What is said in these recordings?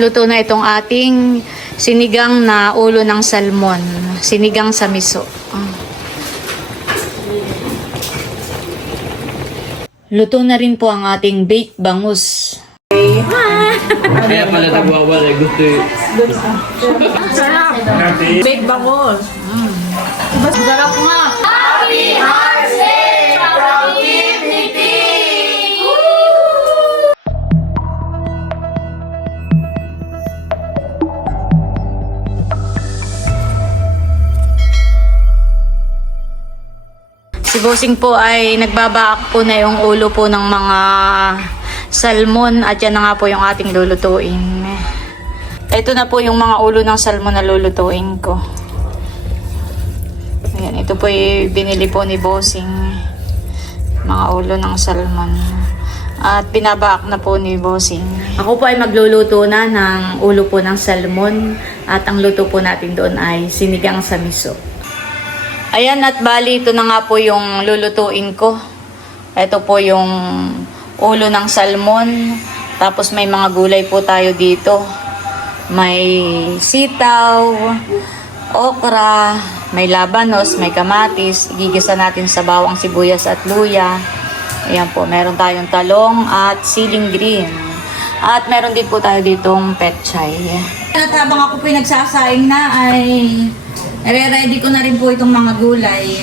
luto na itong ating sinigang na ulo ng salmon. Sinigang sa miso. Luto na rin po ang ating baked bangus. Kaya pala nagwawala. Gusto yun. Sarap. Baked bangus. Sarap nga. Happy Hearts Day from Team Niti! Si Bossing po ay nagbabaak po na yung ulo po ng mga salmon at yan na nga po yung ating lulutuin. Ito na po yung mga ulo ng salmon na lulutuin ko. Ayan, ito po yung binili po ni Bossing. Mga ulo ng salmon. At binabaak na po ni Bossing. Ako po ay magluluto na ng ulo po ng salmon. At ang luto po natin doon ay sinigang sa miso. Ayan, at bali, ito na nga po yung lulutuin ko. Ito po yung ulo ng salmon. Tapos may mga gulay po tayo dito. May sitaw, okra, may labanos, may kamatis. Igigisa natin sa bawang sibuyas at luya. Ayan po, meron tayong talong at siling green. At meron din po tayo ditong petchay. At habang ako po nagsasaing na ay ready ko na rin po itong mga gulay.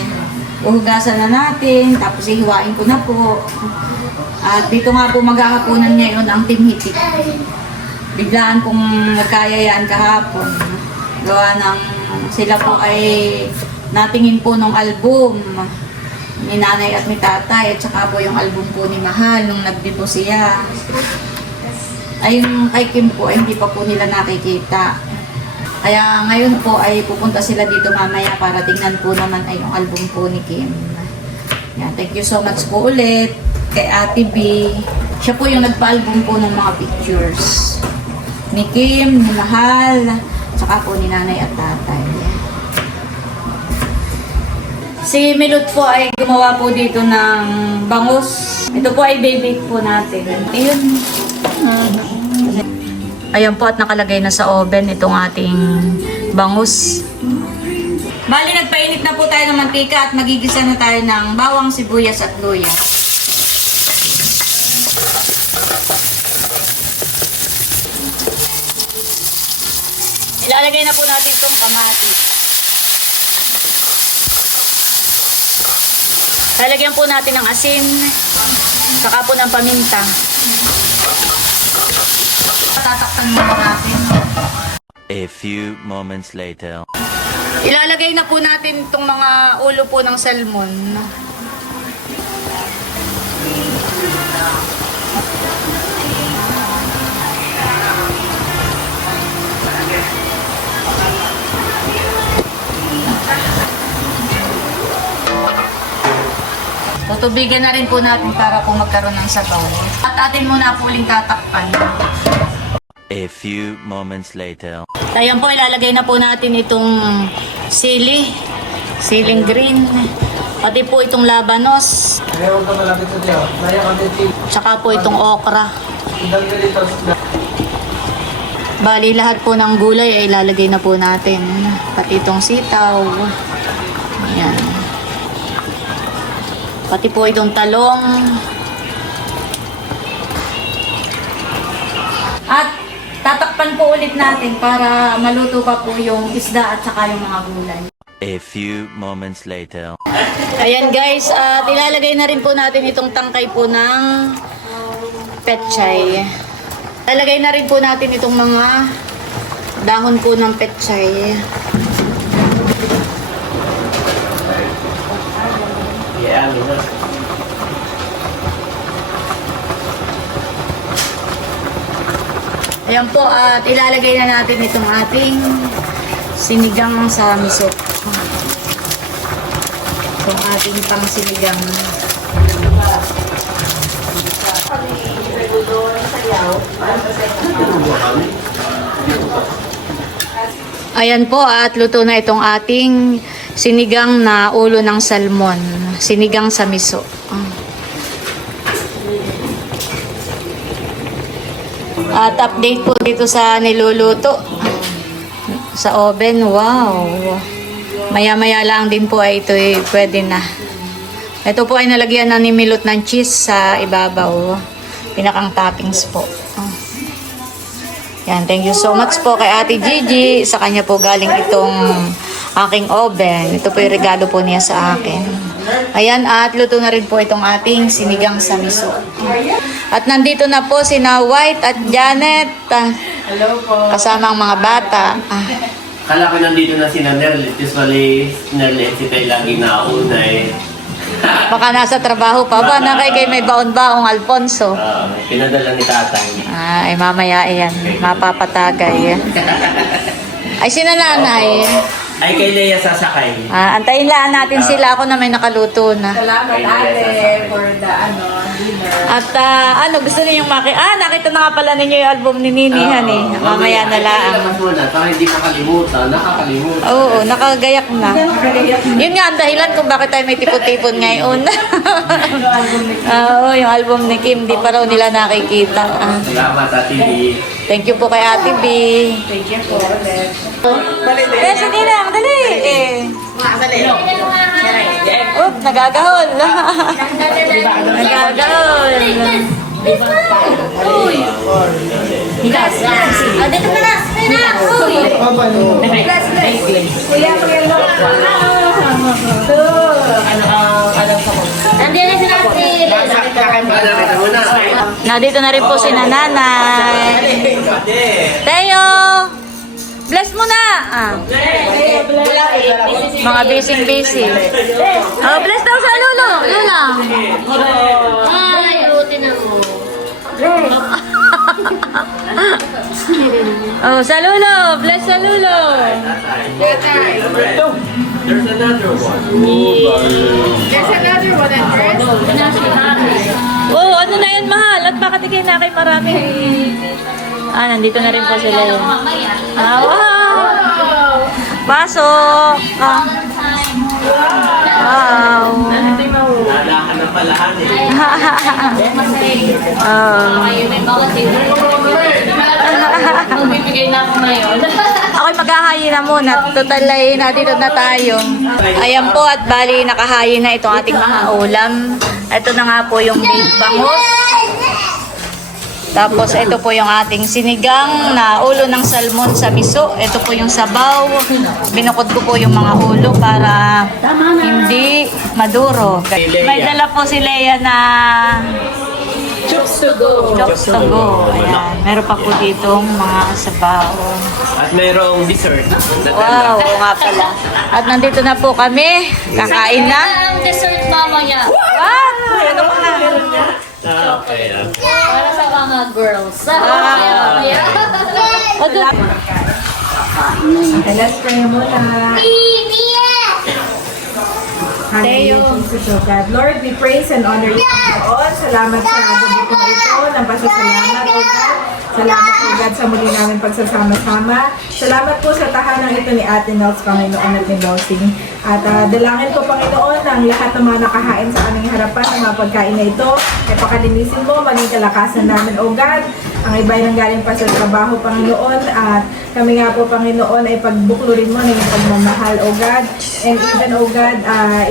Uhugasan na natin, tapos ihiwain ko na po. At dito nga po magkakapunan ngayon ang Team Hitik. Biglaan kung nagkayayaan kahapon. Gawa ng sila po ay natingin po nung album ni nanay at ni tatay at saka po yung album po ni Mahal nung nagdibo siya. Ay yung kay Kim po ay hindi pa po nila nakikita. Kaya ngayon po ay pupunta sila dito mamaya para tingnan po naman ay yung album po ni Kim. Yan, thank you so much po ulit kay Ate B. Siya po yung nagpa-album po ng mga pictures. Ni Kim, ni Mahal, saka po ni nanay at tatay. Si Milot po ay gumawa po dito ng bangus. Ito po ay baby po natin. Ayun. Ayan po at nakalagay na sa oven itong ating bangus. Bali, nagpainit na po tayo ng mantika at magigisa na tayo ng bawang, sibuyas at luya. Ilalagay na po natin itong kamatis. Lalagyan po natin ng asin, saka po ng paminta. Tatakpan muna natin. A few moments later. Ilalagay na po natin itong mga ulo po ng salmon. Tutubigan na rin po natin para po magkaroon ng sabaw. At atin muna po uling tatakpan. A few moments later. Ayan po, ilalagay na po natin itong siling green, pati po itong labanos, tsaka po itong okra. Bali, lahat po ng gulay ay ilalagay na po natin, pati itong sitaw. Ayan. Pati po itong talong. At tatakpan po ulit natin para maluto pa po yung isda at saka yung mga gulay. A few moments later. Ayan guys, at ilalagay na rin po natin itong tangkay po ng petchay. Ilalagay na rin po natin itong mga dahon po ng petchay. Ayan po, at ilalagay na natin itong ating sinigang sa miso. Itong ating pang sinigang. Ayan po, at luto na itong ating sinigang na ulo ng salmon. Sinigang sa miso. At update po dito sa niluluto. Sa oven, wow. Maya-maya lang din po ay ito pwede na. Ito po ay nalagyan na ni Milot ng cheese sa ibabaw. Pinakang toppings po. Yan, thank you so much po kay Ate Gigi. Sa kanya po galing itong aking oven. Ito po yung regalo po niya sa akin. Ayan, at luto na rin po itong ating sinigang sa miso. At nandito na po sina White at Janet. Hello po. Kasama ang mga bata. Kala ko nandito na si Nerlet. Usually, Nerlet si tayo lagi nauna eh. Baka nasa trabaho pa ba? Kay may baon-baong Alfonso. Pinadala ni tatay. Ay, mamaya yan. Mapapatagay. Ay, sinananay. Ay, kay Leia sasakay. Antayin lang natin sila. Ako na may nakaluto na. Salamat ate for the dinner. At gusto niyo yung nakita na nga pala ninyo yung album ni Ninihan eh. Mamaya na lang. Ilabas mo na, para hindi makalimutan. Nakakalimutan. Oo, nakagayak na. Yun nga ang dahilan kung bakit tayo may tipon-tipon ngayon. Oo, yung album ni Kim, di pa raw nila nakikita. Salamat, Ate B. Thank you po kay Ate B. Thank you po. Yes, hindi lang. Dali. Oop, nagagahol. Nagagahol. Uy. Higas. Dito ka na. Uy. Kuya. Nandiyan na si Nancy. Nandito na rin po si Nanay. Teo. Bless mo na. Mga busy. Oh, bless daw sa Lolo. Lula. Ay, utin ako. Oh, sa Lolo. Bless sa Lolo. There's another one. There's another one, Andres. Oh, ano na yan, mahal? At bakit ikay na kay marami? Nandito na rin po sila yun. Wow! Pasok! Wow! Wala ka na palahan eh. Magbibigay na ako ngayon. Ako'y maghahayin na muna. Total ay nandito na tayo. Ayan po at bali nakahayin na itong ating mga ulam. Ito na nga po yung beef bangus. Tapos ito po yung ating sinigang na ulo ng salmon sa miso. Ito po yung sabaw. Binukod ko po yung mga ulo para hindi maduro. May dala po si Leia na Chooks to go. chops to go. Ayan. Meron pa po ditong mga sabaw. At mayroong dessert. Wow, oo nga pala. At nandito na po kami. Kakain na. Ang dessert mamaya. What? Ano pa na? Okay. Para sa mga girls. Mamaya. Let's pray muna. Hallelujah. God. Lord, we praise and honor you, Lord. Salamat sa gabi po ito. Nagpasasalamat, O God. Salamat, O God, sa muli namin pagsasama-sama. Salamat po sa tahanang ito ni Ate Nels, Panginoon at ni Bossing. At dalangin ko, Panginoon, ang lahat ng mga nakahain sa aming harapan ng mga pagkain na ito ay pakalinisin mo, maging kalakasan namin, O God. Ang iba'y nanggaling pa sa trabaho, Panginoon, at kami nga po, Panginoon, ay pagbuklurin mo ng iyong pagmamahal, O God. And even, O God,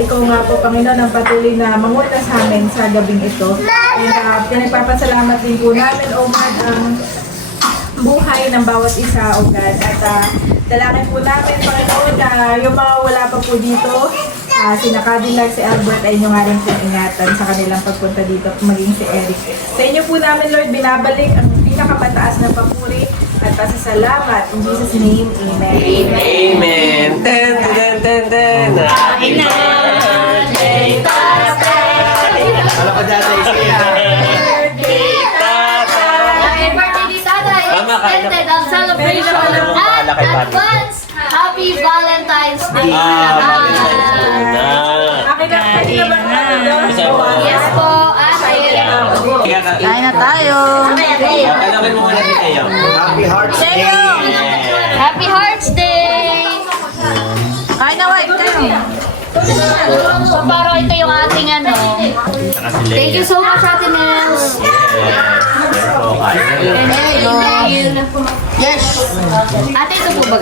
ikaw nga po, Panginoon, ang patuloy na manguna sa amin sa gabing ito. And pinagpapasalamat din po namin, O God, ang buhay ng bawat isa, O God. At dalangin po namin, Panginoon, yung mga wala pa po dito, sina Cadillac, si Albert, ay inyo nga rin pong ingatan sa kanilang pagpunta dito, maging si Eric. Sa inyo po namin, Lord, binabalik ang pinakamataas na papuri at pasasalamat. In Jesus' name, Amen. Amen. Ten, ten, ten, ten. Happy birthday, Alam ko dati siya. Happy birthday ni Tatay. Mama, kain na. Extended ang celebration Bahala at kay Papi. advance. Happy Valentine's Day. Akin na ba ang Yes po, ate. Kain na tayo. Tanawin mo muna si Teo. Happy Hearts Day! Happy Hearts Day. Kain na, White. Kayo. So, parang ito yung ating ano. Saka si Leia. Thank you so much, Ate Nels. So, kain na lang. Thank you. Yes. Ate, ito po ba?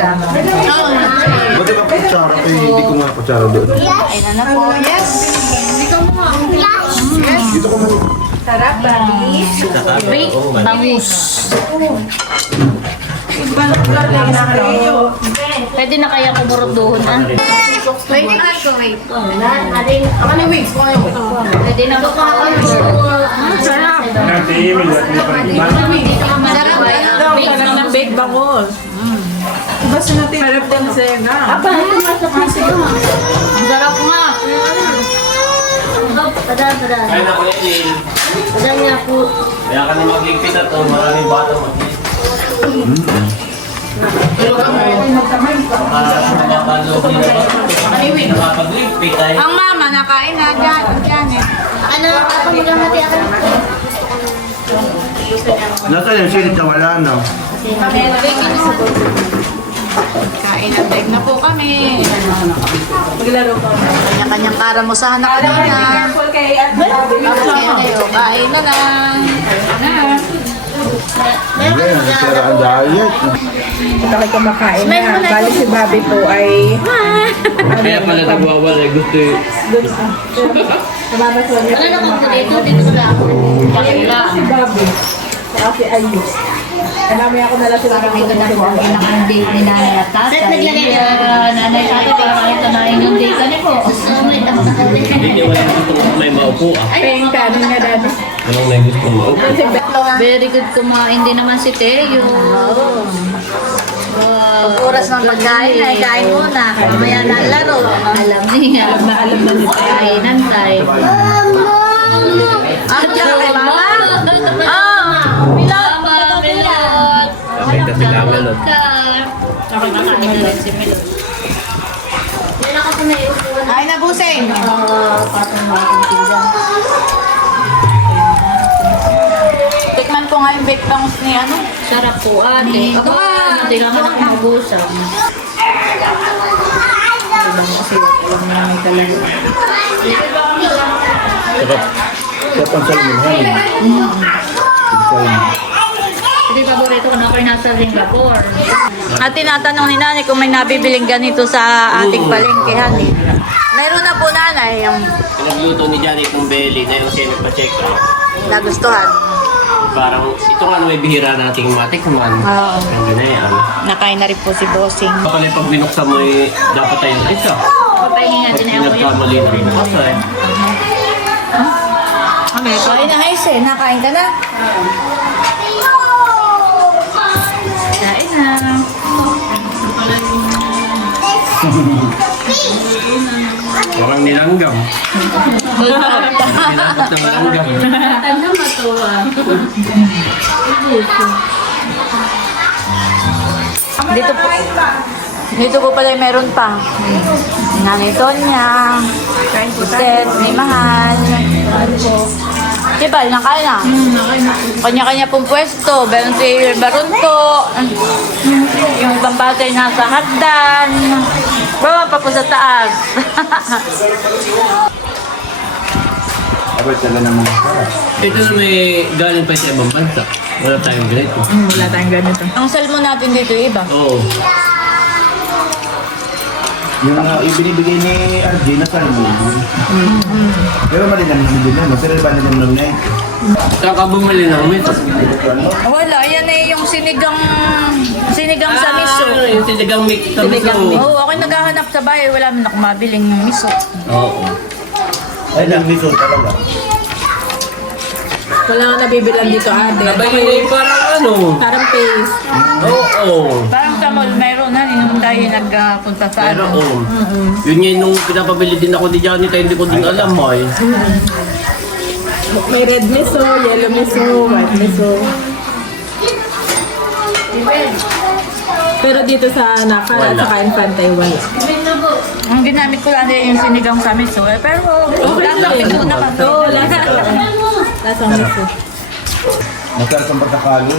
Buti ba kutsara ko? Hindi ko nga kutsara doon. Ayun na po. Yes. Dito ko muna. Sarap, Bobby. Baked bangus. Pwede na kaya kumuruduhon, ah? Wait, wait. Pwede na ba ka? Sarap. Sarap ng baked bangus. Basta natin. Sarap din sena. Sarap nga. Padaan. Kain na ko yan, Lil. Padaan nga po. Kaya ka na magligpit na to, maraming bata mag-ligpit. Nakapag-ligpit ay Ang mama, nakain na dyan eh. Ano? Ako magamati ako. Nasaan yung silid na wala na? Kain at egg na po kami. Maglaro ko. Kanya-kanyang karamusahan na kanina. Careful kay Ate Bobby. Kain na lang. Hindi, nasira ang diet. Ito kayo kumakain na. Bali si Bobby po ay... kaya pala nagwawalay gusto eh. Namamaswan niya. Ano na kung dito? Dito sa ako. Si Bobby. Saka si Ayus. Kanami ako nala sila ng Ito na po ang ilang date ni nanay at tatay. Set naglagay ka. Nanay at tatay, para makita na yung date ni po. Hindi niya wala gusto may maupo ah. paying kanin nga dati. Anong may gusto maupo? Si Betlo. Very good kumain din naman si Teo. Wow. Pag oras ng pagkain ay kain muna. Mamaya na ang laro. Alam niya. Alam na ni Tayo. Kainan tayo. Ang diyan kay mama? Mama, Milot. Nakita si Lamelot. Ako nakakain na rin si Milo. Yan ako na iupuan. Kain na busing. Patong natin tignan. Tikman ko nga yung baked bangus ni ano. Sarap po, ate. Ako nga. Hindi lang ako mabusan. Sarap. Sarap ang salmon. Ito yung paborito ko na ako yung nasa Singapore. At tinatanong ni nanay kung may nabibiling ganito sa ating palengkehan eh. Meron na po nanay yung Pinagluto ni Janet ng belly na yung siya nagpa-check out. nagustuhan. Parang ito nga may bihira nating matikman. Oo. Ang ganyan. Nakain na rin po si Bossing. Pala pag binuksan mo eh, dapat tayo isa. Papahingin Pag natin na ako yung pinagkamali na rin ako eh. Kain na Haise, nakain ka na? Kain na. Parang nilanggam. Nilanggam ng langgam. Ano matuwa? Dito po pala meron pa. Nanay Tonya, Ted, may Mahal. Diba, nakain na? Kanya-kanya pong pwesto. Meron si Barunto. Yung pambatay nasa hagdan. Baba pa po sa taas. Abay talaga naman sarap. Ito na may galing pa sa ibang bansa. Wala tayong ganito. Wala tayong ganito. Ang salmon natin dito iba. Oo. Yung ibinibigay ni RJ na salmon. Pero mali naman din na. Pero ba naman nun na eh? Saan ka bumili ng meat? Wala, yan eh yung sinigang sa miso. Yung sinigang meat sa miso. Oo, ako naghahanap sa bahay, wala man ako mabiling miso. Oo. Ay, lang miso talaga. Wala nga nabibilang dito, ate. Sabay na yung parang ano. Parang paste. Oo. Parang sa mall, mayroon na, nung tayo nagpunta sa Pero ano. yun yun nung pinapabili din ako ni Johnny tayo hindi ko din alam ay. May red miso, yellow miso, white miso. Pero dito sa Nakara at saka Infantay, wala. Ang ginamit ko lang din yung sinigang sa miso. Eh, pero lasang miso naman. Oo, lasang miso. Masarap ang pagkakalo.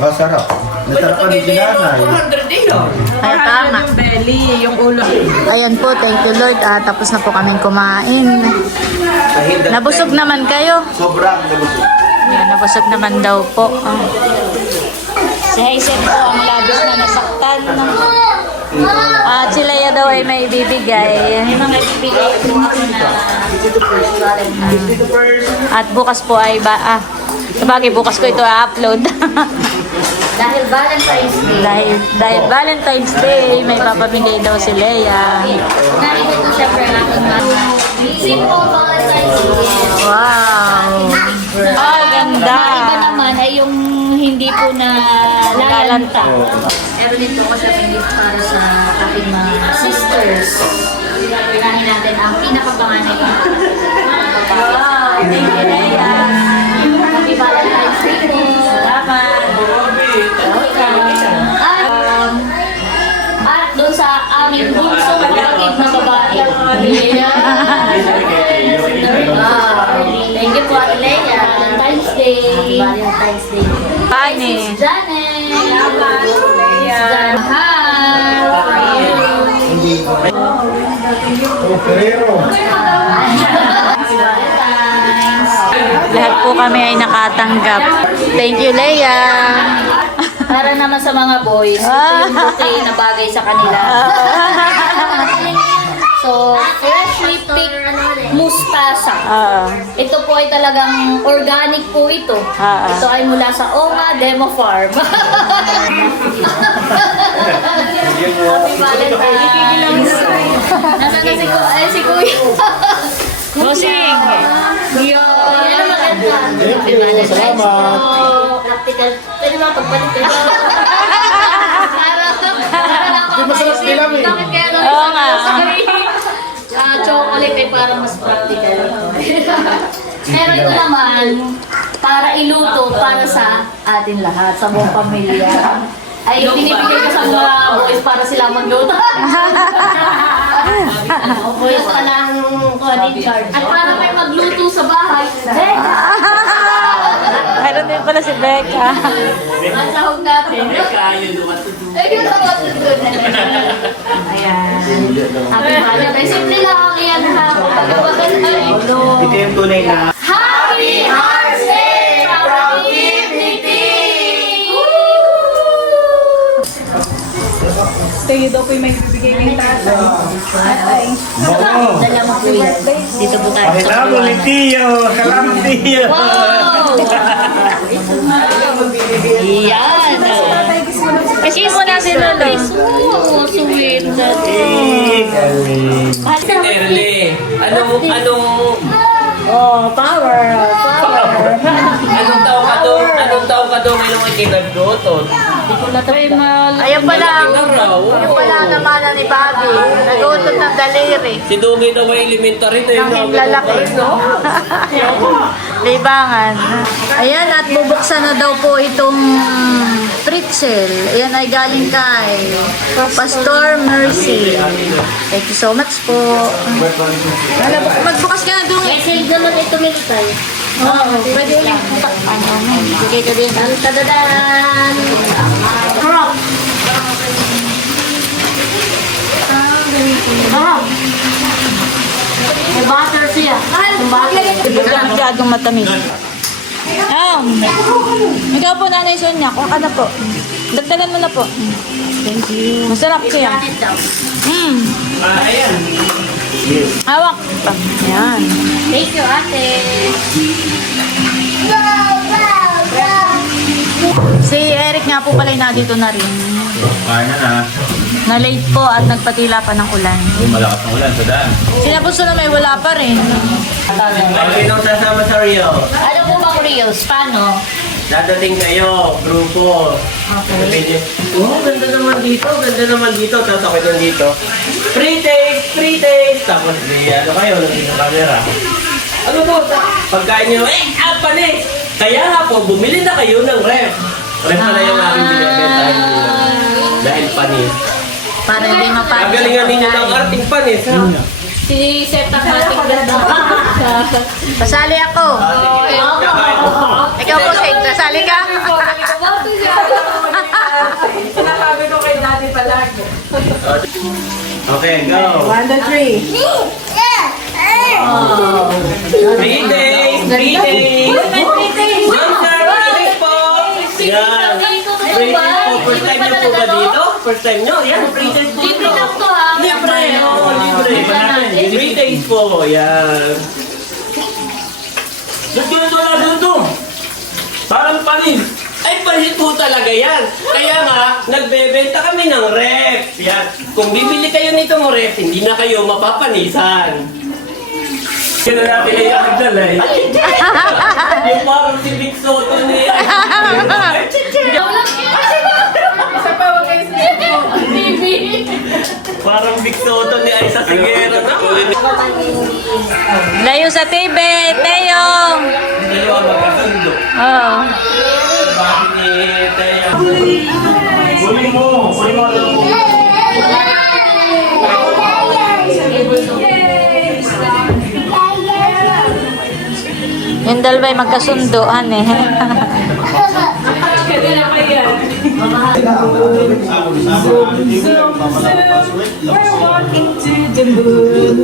Oh, sarap. Nasarap pa din si nanay. 400 din oh. Ay, tama. Yung belly, yung ulo. Ayan po, thank you Lord. Tapos na po kaming kumain. Nabusog naman kayo. Sobrang nabusog. Ayan, nabusog naman daw po. Si Hazel po ang labis na nasaktan. At si Leia daw ay may bibigay. May mga bibigay po ako na at bukas po ay sabagay bukas ko ito i-upload. Dahil Valentine's Day. dahil Valentine's Day, may papamigay daw si Leia. Narito ito siyempre ang aking mga simple Valentine's Day. Wow! Ah, ganda! Ang iba naman ay yung hindi po na lalanta. Meron din po ako sa gift para sa aking mga sisters. Pinahin natin ang pinakapanganay. Wow! Thank you, Leia! Happy Valentine's Day po. Salamat! At doon sa aming bunsong kapatid na babae. Thank you po, Ate Leia. Valentine's Day. Valentine's Day. Pani! Janet. Salamat, Leia. Mahal. Oh, Ferrero. Lahat po kami ay nakatanggap. Thank you, Leia! Para naman sa mga boys, ito yung bouquet na bagay sa kanila. So, freshly picked mustasa. Ito po ay talagang organic po ito. Ito ay mula sa Oma Demo Farm. Happy Valentine's! Nasaan na si Kuya? Bossing! Yan ang maganda. Happy Valentine's po. Practical. Pwede mga pagpalit kayo. Para masarap din namin. Bakit kaya naman Oo nga. chocolate ay parang mas practical. Pero ito naman, para iluto para sa atin lahat, sa buong pamilya. Ay binibigay ko sa mga boys para sila magluto. Boys ka lang credit card. At para may magluto sa bahay. Meron din pala si Becca. Ang sahog natin. Ayun ang matutun. Ayan. Happy Valentine's. Simple lang. Ayan ha. Ito yung tunay na Happy Hearts Day from Dignity! Kayo daw po yung may bibigay ng tatay. Tatay. Dala mo po yun. Dito po tayo. Salamat, Tiyo! Salamat, Tiyo! Wow! Yan. Kasi po na si Lolo. So sweet. Early. Anong Power. Anong taong ka daw ngayon ay kinaglutot? Ayan pala ang naman ni Bobby. Nagutot ng daliri. Si Dungay daw ay elementary na yung Ang lalaki. Libangan. Ayan, at bubuksan na daw po itong pretzel. Ayan ay galing kay Pastor Mercy. Thank you so much po. Magbukas ka na doon. Kasi naman ito militay. Oo, pwede ulit. Bigay ka din. Tadadan! Harap. Harap. May butter siya. Hindi ka masyadong matamis. Ikaw po, Nanay Sonia. Kuha ka na po. Dagdagan mo na po. Thank you. Masarap siya. Ganit daw. Ayan. Hawak. Ayan. Thank you, ate. Si Eric nga po pala nandito na rin. Kaya na. Na late po at nagpatila pa ng ulan. Malakas ng ulan sa daan. Sila po na may wala pa rin. Sinong sasama sa Rio? Ano po bang reels? Paano? Dadating kayo, grupo. Okay. Oh, ganda naman dito, ganda naman dito. Tapos ako doon dito. Free taste! Tapos ano kayo, nandito sa camera. Ano po? Pagkain nyo, panis! Kaya nga po, bumili na kayo ng ref. Ref na yung aking binibenta. Dahil panis. Para hindi mapanis. Kagalingan ninyo ng arting panis, ha? Si Seth ang ating ganda. Pasali ako. Ikaw po, Saint. Pasali ka. Sinasabi ko kay daddy palagi. Okay, go. 1, 2, 3. 3 days! 3 days! Yes, sir! 3 days po! Yan. 3 days po. First time nyo po ba dito? First time nyo? Yan, 3 days po Libre dito. lang to ha. Libre! Oo, libre. 3 days po. Yan. Ba't ganito na dito? Parang panis. Ay, palit po talaga yan. Kaya nga, nagbebenta kami ng ref. Yan. Kung bibili kayo nitong ref, hindi na kayo mapapanisan. Kaya natin ay nagdala eh. Yung parang si Vic Soto ni... Isa pa, huwag kayo Parang Vic Soto ni Aiza Sigero na. Layo sa TV. Teo. Dalawa magkasundo. Oo. Bakit ni Teo? Kunin mo. Kunin mo. Yung dalawa'y magkasundoan eh. Kanina pa yan. We're walking to the moon.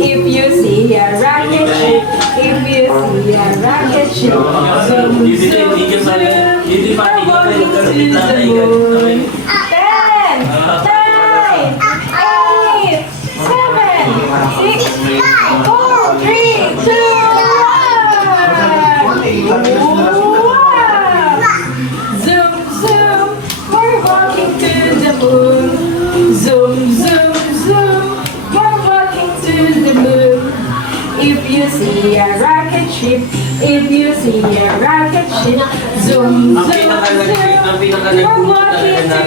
If you see a rocket ship, if you see a rocket ship, zoom, zoom, zoom. We're walking to the moon. 10, 9, 8, 7, 6, 5, 4, 3, 2, 1. Zoom, zoom, we're walking to the moon. Zoom, zoom, zoom, we're walking to the moon. If you see a rocket ship, if you see a rocket ship, zoom, zoom, zoom, we're walking to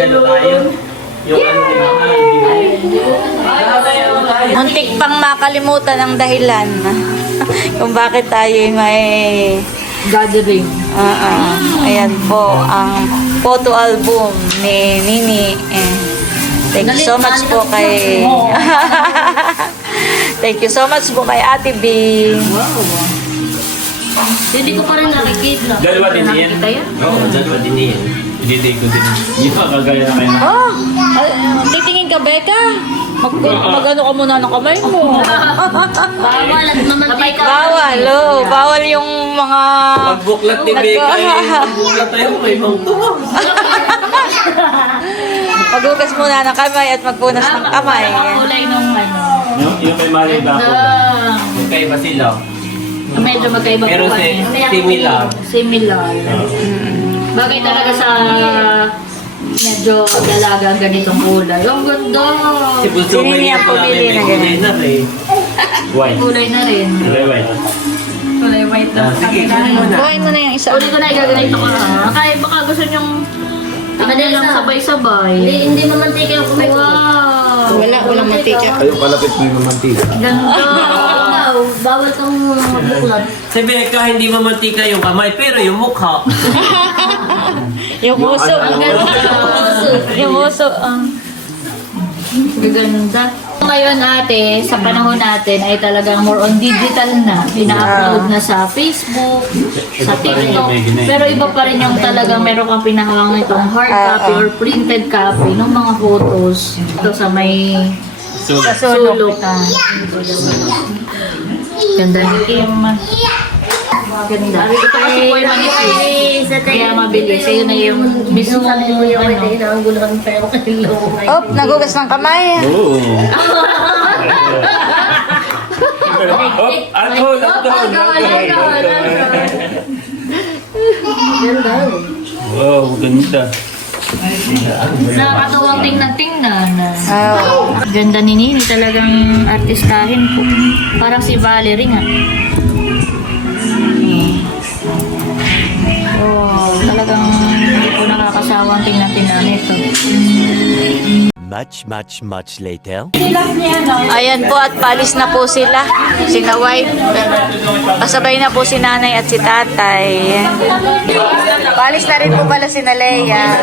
the moon. Muntik pang makalimutan ang dahilan kung bakit tayo may Gathering. ayan po ang photo album ni Nini. Thank you so much po kay Thank you so much po kay Ate B. Hindi ko pa rin nakikita. Dalawa din yan? Nakikita yan? Oo, dalawa din yan. Hindi ko din. Hindi pa kagaya na kayo. Oh, titingin ka, Becca. Mag-ano ka muna ng kamay mo. Bawal at mamatay ka. Bawal, oh. Bawal yung mga... Pagbuklat ni Becca, pagbuklat tayo kay Mang Tuwa. Maghugas muna ng kamay at magpunas ng kamay. Kulay nung ano. Yung may mali ba ako? Magkaiba sila. Medyo magkaiba Pero po kami. similar. Similar. Bagay talaga sa medyo dalaga ang ganitong kulay. Ang ganda! Si Bunso Sino may niya pumili na kulay na eh. White. Kulay na rin. White. Kulay white na. Sige, kunin mo na. Kuhain mo na yung isa. Uli ko na igaganito ko na. Kaya baka gusto nyong lang sabay-sabay. Hindi mamantika yung kumay ko. Wow! Walang mantika. Ayaw palapit mo yung mantika. Ganda! Bawal kang buklat. Si Becca, hindi mamantika yung kamay, pero yung mukha. Yung uso. Ang ganda! Yung uso. Gaganda. Ngayon ate, sa panahon natin ay talagang more on digital na. Pina-upload na sa Facebook, sa TikTok. Pero iba pa rin yung talagang meron kang pinahawang itong hard copy or printed copy ng mga photos. Ito sa may Sa sulok. sulok. Ganda ni Kim. Ganda. Ito kasi po yung manipis. Kaya mabilis. Ayun na yung mismo ano. Oh, nagugas ng kamay. Oo. Alcohol! Wow, ganda. Nakakatawang tingnan-tingnan. Oh. Ganda ni Nini, talagang artistahin po. Parang si Valerie nga. Oh, talagang hindi po nakakasawang tingnan-tingnan ito. Much later. Ayan po at palis na po sila. Sina wife. Pasabay na po si nanay at si tatay. Palis na rin po pala si Leia.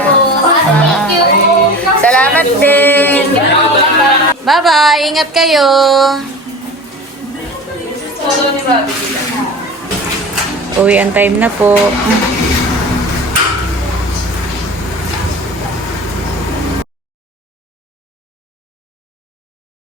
Salamat din. Bye-bye. Ingat kayo. Uwi ang time na po.